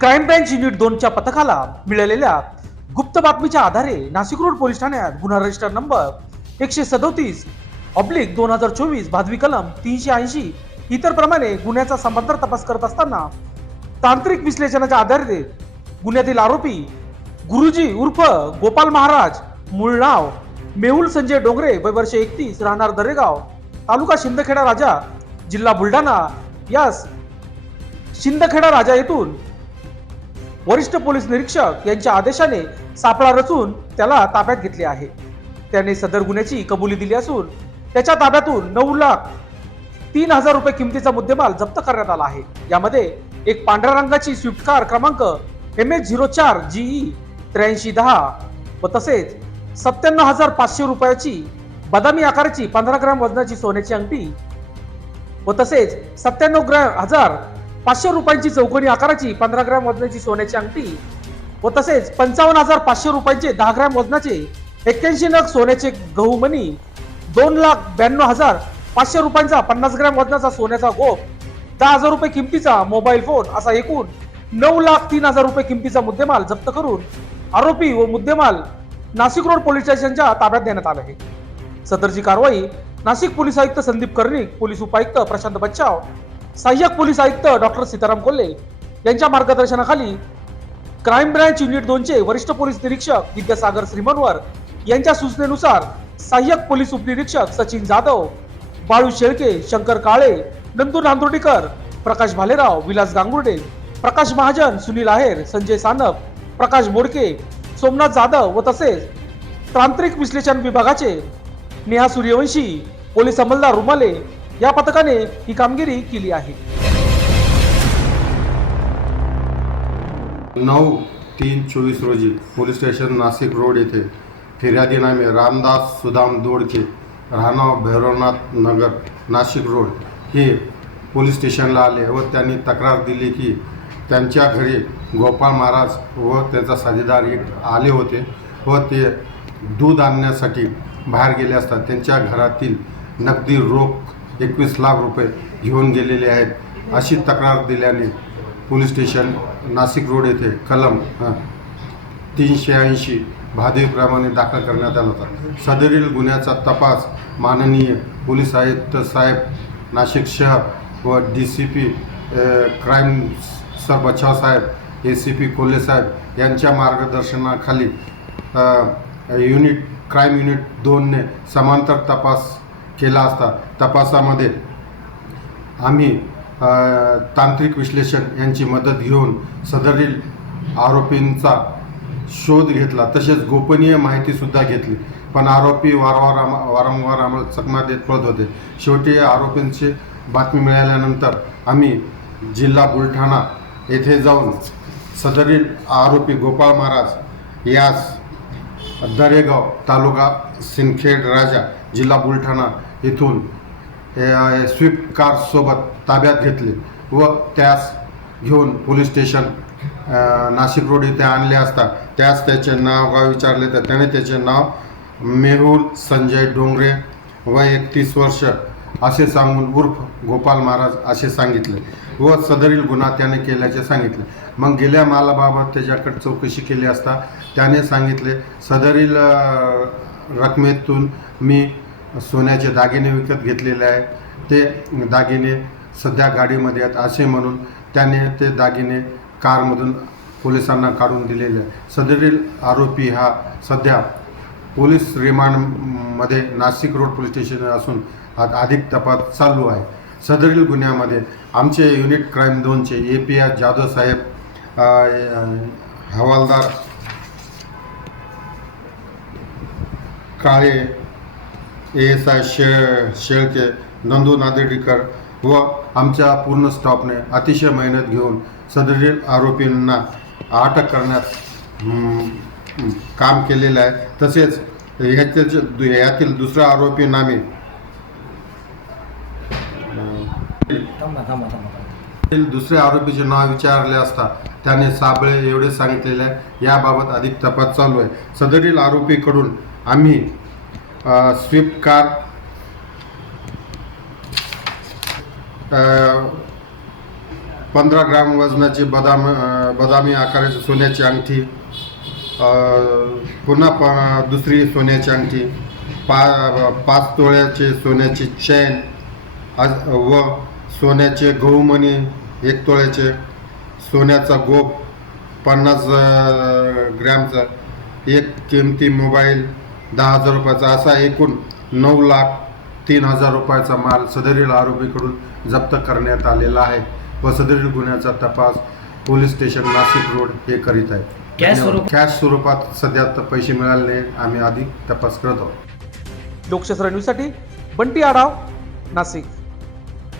Crime branch unit 2च्या पथकाला मिळालेल्या गुप्त बातमीच्या आधारे नाशिक रोड पोलीस ठाण्यात गुन्हा रजिस्टर नंबर 137/2024 भादवी कलम 380 इतर प्रमाणे गुन्ह्याचा समांतर तपास करत असताना तांत्रिक विश्लेषणाच्या आधारे गुन्ह्यातील आरोपी गुरुजी उर्फ गोपाल महाराज, मूळ नाव मेहुल संजय डोंगरे, वय वर्ष 31, राहणार दरेगाव, तालुका शिंदखेडा राजा, जिल्हा बुलढाणा, यास शिंदखेडा राजा येथून वरिष्ठ पोलीस निरीक्षक यांच्या आदेशाने सापळा रचून त्याला ताब्यात घेतले आहे. त्याने सदर गुन्ह्याची कबुली दिली असून त्याच्या ताब्यातून 9,03,000 रुपये किमतीचा मुद्देमाल जप्त करण्यात आला आहे. यामध्ये एक पांढऱ्या रंगाची स्विफ्ट कार क्रमांक MH04 GE 8310 व तसेच 97,500 रुपयाची बदामी आकाराची 15 ग्रॅम वजनाची सोन्याची अंगठी व तसेच 97,500 रुपयांची चौकोनी आकाराची 15 ग्रॅम वजनाची सोन्याची अंगठी व तसेच 55,500 रुपयांचे 10 ग्रॅम वजनाचे 81 नग सोन्याचे गहू मणी, 2,92,500 रुपयांचा 50 ग्रॅम वजनाचा सोन्याचा गोप, 10,000 रुपये किमतीचा मोबाईल फोन असा एकूण 9,03,000 रुपये किमतीचा मुद्देमाल जप्त करून आरोपी व मुद्देमाल नाशिक रोड पोलीस स्टेशनच्या ताब्यात देण्यात आले आहे. सदरची कारवाई नाशिक पोलीस आयुक्त संदीप कर्णिक, पोलीस उपायुक्त प्रशांत बच्चाव, सहाय्यक पोलीस आयुक्त डॉक्टर सीताराम कोल्हे यांच्या मार्गदर्शनाखाली क्राईम ब्रँच युनिट 2चे वरिष्ठ पोलीस निरीक्षक विद्यासागर श्रीमनवर यांच्या सूचनेनुसार सहाय्यक पोलीस उपनिरीक्षक सचिन जाधव, बाळू शेळके, शंकर काळे, नंदू नांदुर्डीकर, प्रकाश भालेराव, विलास गांगुर्डे, प्रकाश महाजन, सुनील आहेर, संजय सानप, प्रकाश मोडके, सोमनाथ जाधव व तसेच तांत्रिक विश्लेषण विभागाचे नेहा सूर्यवंशी, पोलीस अंमलदार रुमाले या पथकाने ही कामगिरी केली आहे. 9/3/24 रोजी पोलीस स्टेशन नाशिक रोड येथे फिर्यादी नामे रामदास सुदाम दोडके, राहणार भैरवनाथ नगर, नाशिक रोड हे पोलीस स्टेशनला आले व त्यांनी तक्रार दिली की त्यांच्या घरी गोपाळ महाराज व त्यांचा साथीदार एक आले होते व ते दूध आणण्यासाठी बाहेर गेले असता त्यांच्या घरातील नगदी रोख 21 लाख रुपये घेऊन गेलेले आहेत, अशी तक्रार दिल्याने पोलीस स्टेशन नाशिक रोड येथे कलम 380 भादवीप्रमाणे दाखल करण्यात आला होता. सदरील गुन्ह्याचा तपास माननीय पोलीस आयुक्त साहेब नाशिक शहर व DCP क्राईम सर बचाव साहेब, ACP कोल्हे साहेब यांच्या मार्गदर्शनाखाली क्राईम युनिट 2ने समांतर तपास केला असता तपासामध्ये आम्ही तांत्रिक विश्लेषण यांची मदत घेऊन सदरील आरोपींचा शोध घेतला, तसेच गोपनीय माहितीसुद्धा घेतली, पण आरोपी वारंवार आम्हाला चकमा देत पळत होते. शेवटी आरोपींची बातमी मिळाल्यानंतर आम्ही जिल्हा बुलढाणा येथे जाऊन सदरील आरोपी गोपाळ महाराज यास दरेगाव, तालुका सिंदखेड राजा, जिल्हा बुलढाणा येथून स्विफ्ट कारसोबत ताब्यात घेतले व त्यास घेऊन पोलीस स्टेशन नाशिक रोड येथे आणले असता त्यास त्याचे नाव गाव विचारले तर त्याने त्याचे नाव मेहुल संजय डोंगरे वय 31 वर्ष असे सांगून उर्फ गोपाल महाराज असे सांगितले व सदरील गुन्हा त्याने केल्याचे सांगितले. मग गेल्या मालाबाबत त्याच्याकडे चौकशी केली असता त्याने सांगितले सदरील रकमेतून मी सोन्याचे दागिने विकत घेतलेले आहेत, ते दागिने सध्या गाडीमध्ये आहेत असे म्हणून त्याने ते दागिने कारमधून पोलिसांना काढून दिलेले आहे. सदरील आरोपी हा सध्या पोलीस रिमांडमध्ये नाशिक रोड पोलीस स्टेशन असून अधिक तपास चालू आहे. सदरील गुन्ह्यामध्ये आमचे युनिट क्राईम 2चे API जाधव साहेब, हवालदार काळे, ASI शेळके, नंदू नांदेडीकर व आमच्या पूर्ण स्टाफने अतिशय मेहनत घेऊन सदरील आरोपींना अटक करण्यात काम केलेलं आहे. तसेच यातील दुसरा आरोपी नामे दुसऱ्या आरोपीचे नाव विचारले असता त्याने साबळे एवढे सांगितलेले आहे. याबाबत अधिक तपास चालू आहे. सदरील आरोपीकडून आम्ही स्विफ्ट कार 15 ग्राम वजनाची बदामी आकाराची सोन्याची अंगठी, पुन्हा दुसरी सोन्याची अंगठी, 5 तोळ्याचे सोन्याची चेन व सोन्याचे गहूमणी 1 तोळ्याचे, सोन्याचा गोप 50 ग्रॅमचा, एक किमती मोबाईल 10,000 रुपयाचा, असा एकूण 9,03,000 रुपयाचा माल सदरील आरोपीकडून जप्त करण्यात आलेला आहे व सदरील गुन्ह्याचा तपास पोलीस स्टेशन नाशिक रोड हे करीत आहे. कॅश स्वरूपात सध्या पैसे मिळाले नाही, आम्ही अधिक तपास करत आहोत. लोकशास्त्र न्यूजसाठी बंटी आढाव, नाशिक.